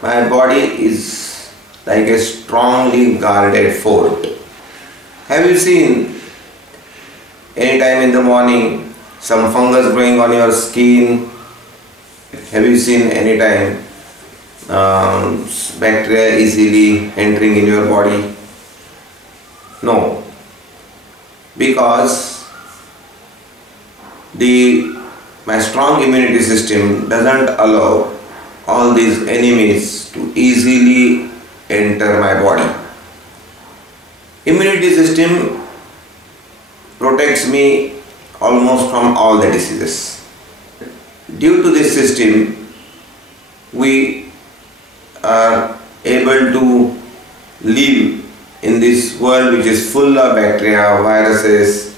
My body is like a strongly guarded fort. Have you seen any time in the morning some fungus growing on your skin? Have you seen any time bacteria easily entering in your body? No, because my strong immunity system doesn't allow all these enemies to easily enter my body. Immunity system protects me almost from all the diseases. Due to this system, we are able to live in this world which is full of bacteria, viruses,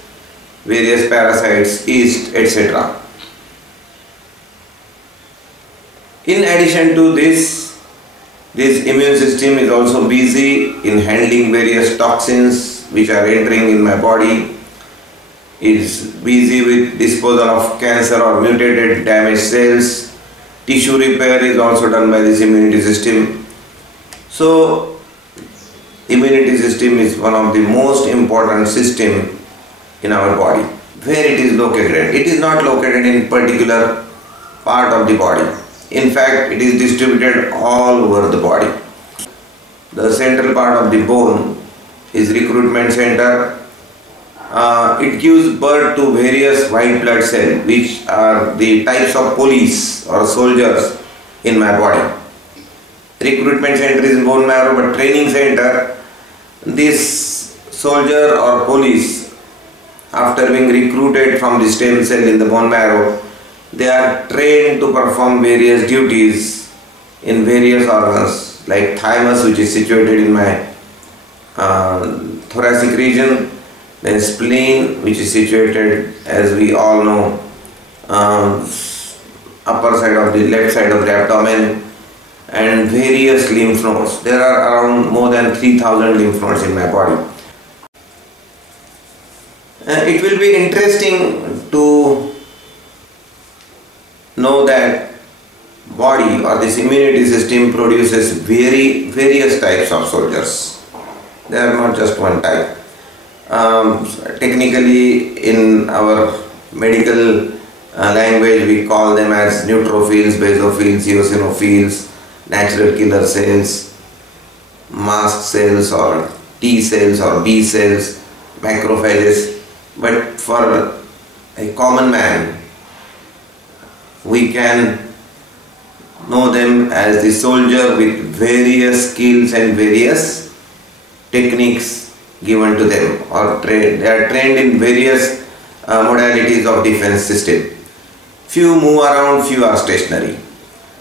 various parasites, yeast, etc. In addition to this immune system is also busy in handling various toxins which are entering in my body. It is busy with disposal of cancer or mutated damaged cells. Tissue repair is also done by this immunity system. So, immunity system is one of the most important system in our body. Where it is located? It is not located in particular part of the body. In fact, it is distributed all over the body. The central part of the bone is recruitment center. It gives birth to various white blood cells, which are the types of police or soldiers in my body. Recruitment center is in bone marrow, but training center, this soldier or police, after being recruited from the stem cell in the bone marrow, they are trained to perform various duties in various organs, like thymus, which is situated in my thoracic region, then spleen, which is situated, as we all know, upper side of the left side of the abdomen, and various lymph nodes. There are around more than 3,000 lymph nodes in my body. It will be interesting to know that body or this immunity system produces various types of soldiers. They are not just one type. Technically, in our medical language, we call them as neutrophils, basophils, eosinophils, natural killer cells, mast cells or T cells or B cells, macrophages. But for a common man, we can know them as the soldier with various skills and various techniques given to them, or they are trained in various modalities of defense system. Few move around, few are stationary.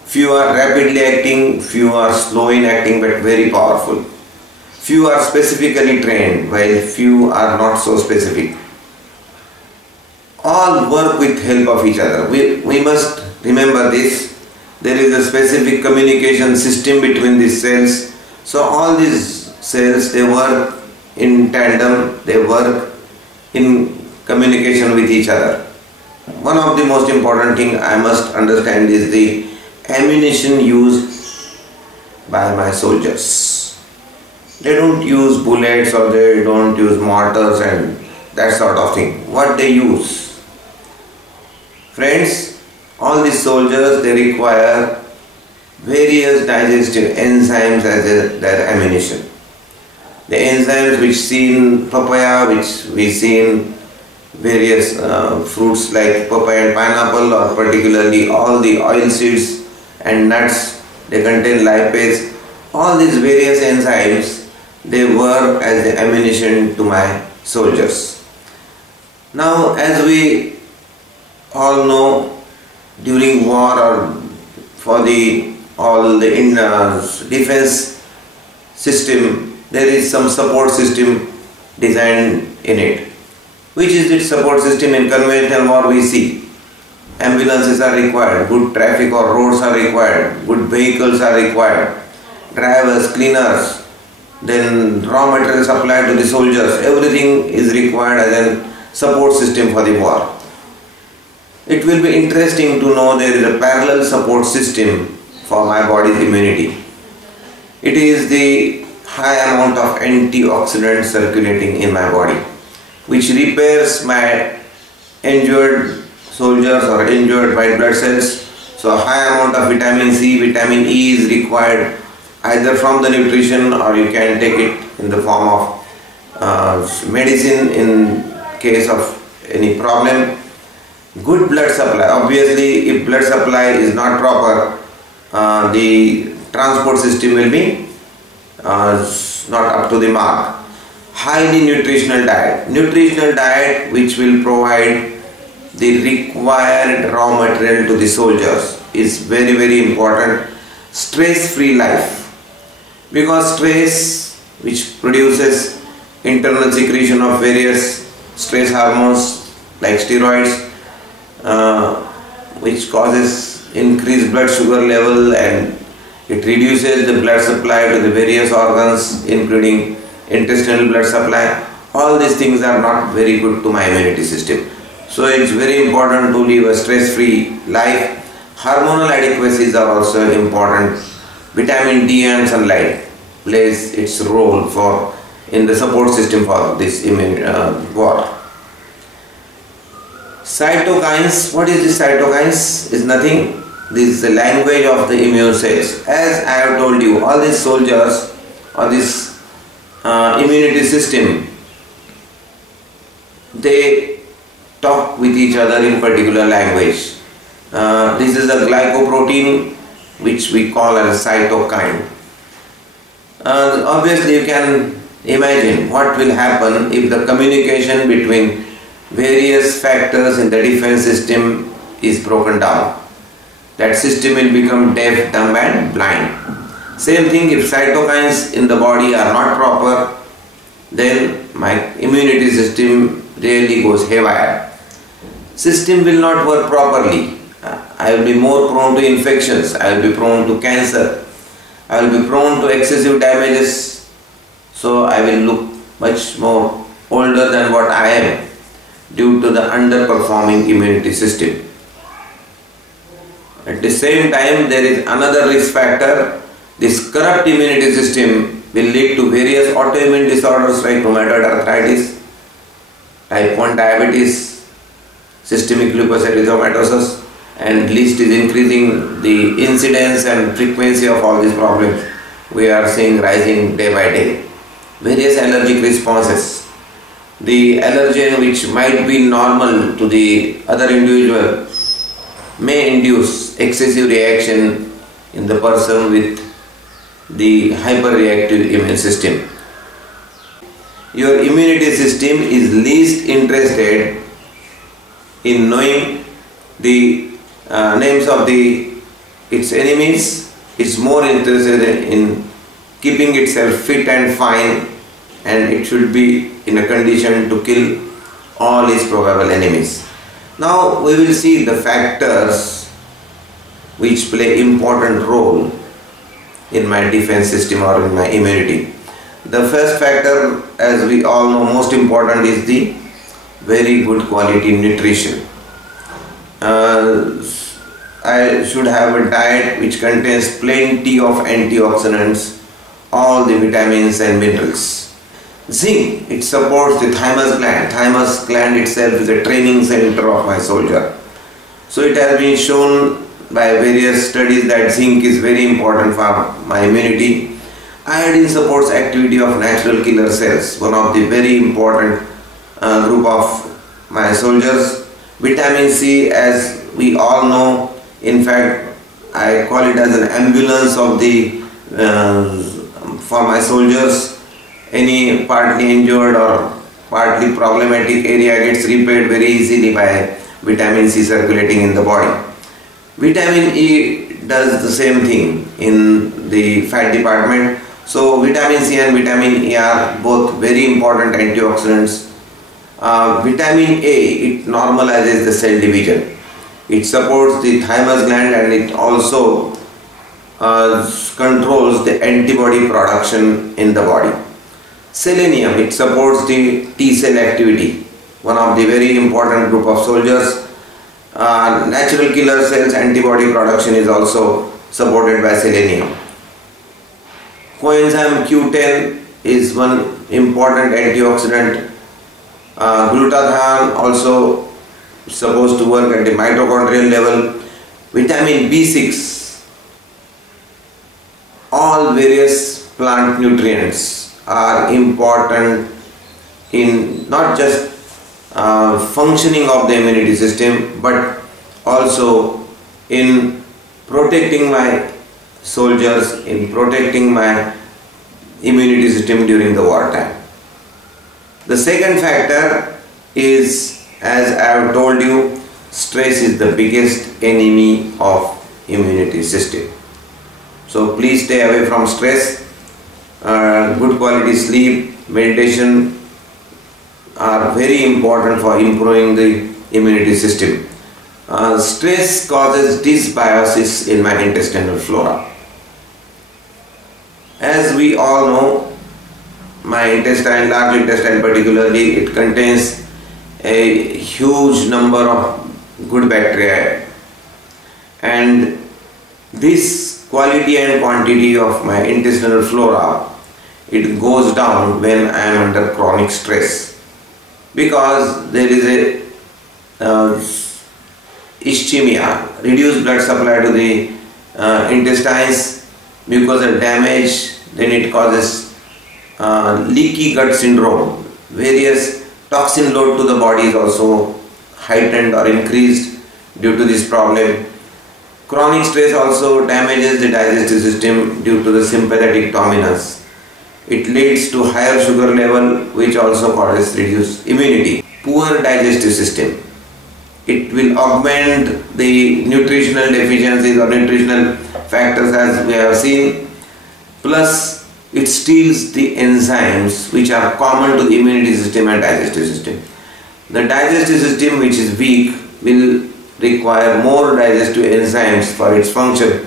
Few are rapidly acting, few are slow in acting but very powerful. Few are specifically trained while few are not so specific. All work with help of each other. We must remember this. There is a specific communication system between these cells. So all these cells, they work in tandem, they work in communication with each other. One of the most important thing I must understand is the ammunition used by my soldiers. They don't use bullets or they don't use mortars and that sort of thing. What they use? Friends, all these soldiers, they require various digestive enzymes as their ammunition. The enzymes which see in papaya, which we see in various fruits like papaya and pineapple, or particularly all the oil seeds and nuts, they contain lipase. All these various enzymes, they work as the ammunition to my soldiers. Now, as we all know, during war or for all the defense system, there is some support system designed in it. Which is its support system? In conventional war we see ambulances are required, good traffic or roads are required, good vehicles are required, drivers, cleaners, then raw material supplied to the soldiers, everything is required as a support system for the war. It will be interesting to know there is a parallel support system for my body's immunity. It is the high amount of antioxidants circulating in my body, which repairs my injured soldiers or injured white blood cells. So a high amount of vitamin C, vitamin E is required either from the nutrition, or you can take it in the form of medicine in case of any problem. Good blood supply. Obviously, if blood supply is not proper, the transport system will be not up to the mark. Highly nutritional diet. Nutritional diet which will provide the required raw material to the soldiers is very, very important. Stress-free life, because stress, which produces internal secretion of various stress hormones like steroids, which causes increased blood sugar level, and it reduces the blood supply to the various organs including intestinal blood supply. All these things are not very good to my immunity system. So it's very important to live a stress-free life. Hormonal adequacies are also important. Vitamin D and sunlight plays its role in the support system for this immune war. Cytokines. What is the cytokines? Is nothing. This is the language of the immune cells. As I have told you, all these soldiers or this immunity system, they talk with each other in particular language. This is a glycoprotein which we call as a cytokine. Obviously, you can imagine what will happen if the communication between various factors in the defense system is broken down. That system will become deaf, dumb and blind. Same thing, if cytokines in the body are not proper, then my immunity system really goes haywire. System will not work properly. I will be more prone to infections, I will be prone to cancer, I will be prone to excessive damages, so I will look much more older than what I am due to the underperforming immunity system. At the same time, there is another risk factor. This corrupt immunity system will lead to various autoimmune disorders like rheumatoid arthritis, type 1 diabetes, systemic lupus erythematosus, and list is increasing. The incidence and frequency of all these problems we are seeing rising day by day. Various allergic responses. The allergen which might be normal to the other individual may induce excessive reaction in the person with the hyperreactive immune system. Your immunity system is least interested in knowing the names of its enemies. It's more interested in keeping itself fit and fine, and it should be in a condition to kill all its probable enemies. Now we will see the factors which play important role in my defense system or in my immunity. The first factor, as we all know, most important is the very good quality nutrition. I should have a diet which contains plenty of antioxidants, all the vitamins and minerals. Zinc, it supports the thymus gland. Thymus gland itself is a training center of my soldier. So it has been shown by various studies that zinc is very important for my immunity. Iodine supports activity of natural killer cells, one of the very important group of my soldiers. Vitamin C, as we all know, in fact I call it as an ambulance of the for my soldiers. Any partly injured or partly problematic area gets repaired very easily by vitamin C circulating in the body. Vitamin E does the same thing in the fat department. So vitamin C and vitamin E are both very important antioxidants. Vitamin A, it normalizes the cell division. It supports the thymus gland, and it also controls the antibody production in the body. Selenium, it supports the T cell activity, one of the very important group of soldiers. Natural killer cells antibody production is also supported by selenium. Coenzyme Q10 is one important antioxidant. Glutathione also supposed to work at the mitochondrial level. Vitamin B6, all various plant nutrients are important in not just functioning of the immunity system, but also in protecting my soldiers, in protecting my immunity system during the wartime. The second factor is, as I have told you, stress is the biggest enemy of immunity system. So please stay away from stress. Good quality sleep, meditation are very important for improving the immunity system. Stress causes dysbiosis in my intestinal flora. As we all know, my intestine, large intestine particularly, it contains a huge number of good bacteria, and this quality and quantity of my intestinal flora, it goes down when I am under chronic stress, because there is a ischemia, reduced blood supply to the intestines, mucosal damage, then it causes leaky gut syndrome. Various toxin load to the body is also heightened or increased due to this problem. Chronic stress also damages the digestive system due to the sympathetic dominance. It leads to higher sugar level, which also causes reduced immunity. Poor digestive system, it will augment the nutritional deficiencies or nutritional factors, as we have seen, plus it steals the enzymes which are common to the immunity system and digestive system. The digestive system, which is weak, will require more digestive enzymes for its function.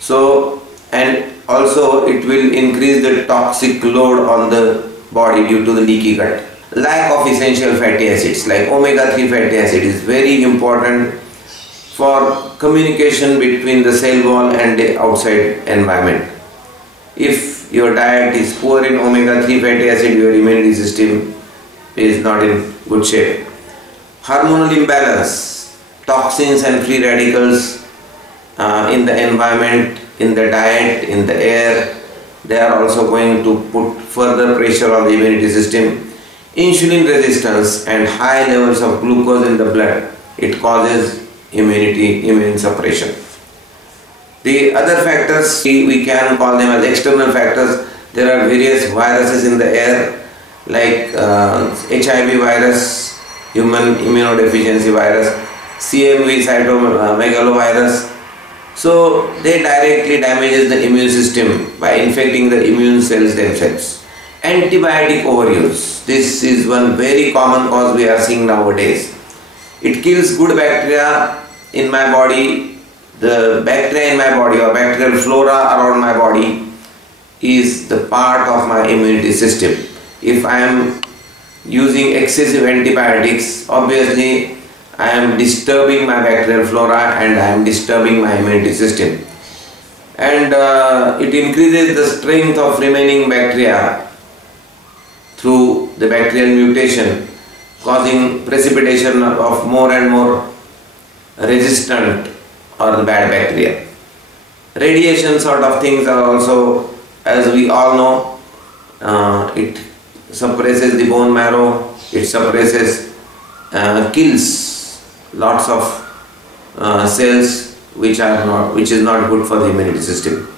So, and also it will increase the toxic load on the body due to the leaky gut. Lack of essential fatty acids like omega-3 fatty acid is very important for communication between the cell wall and the outside environment. If your diet is poor in omega-3 fatty acid, your immunity system is not in good shape. Hormonal imbalance, toxins and free radicals in the environment, in the diet, in the air, they are also going to put further pressure on the immunity system. Insulin resistance and high levels of glucose in the blood, it causes immune suppression. The other factors, we can call them as external factors. There are various viruses in the air like HIV virus, human immunodeficiency virus, CMV, cytomegalovirus. So they directly damages the immune system by infecting the immune cells themselves. Antibiotic overuse, this is one very common cause we are seeing nowadays. It kills good bacteria in my body. The bacteria in my body or bacterial flora around my body is the part of my immunity system. If I am using excessive antibiotics, obviously I am disturbing my bacterial flora and I am disturbing my immunity system. And it increases the strength of remaining bacteria through the bacterial mutation, causing precipitation of more and more resistant or the bad bacteria. Radiation sort of things are also, as we all know, it suppresses the bone marrow, it suppresses, kills lots of cells which is not good for the immunity system.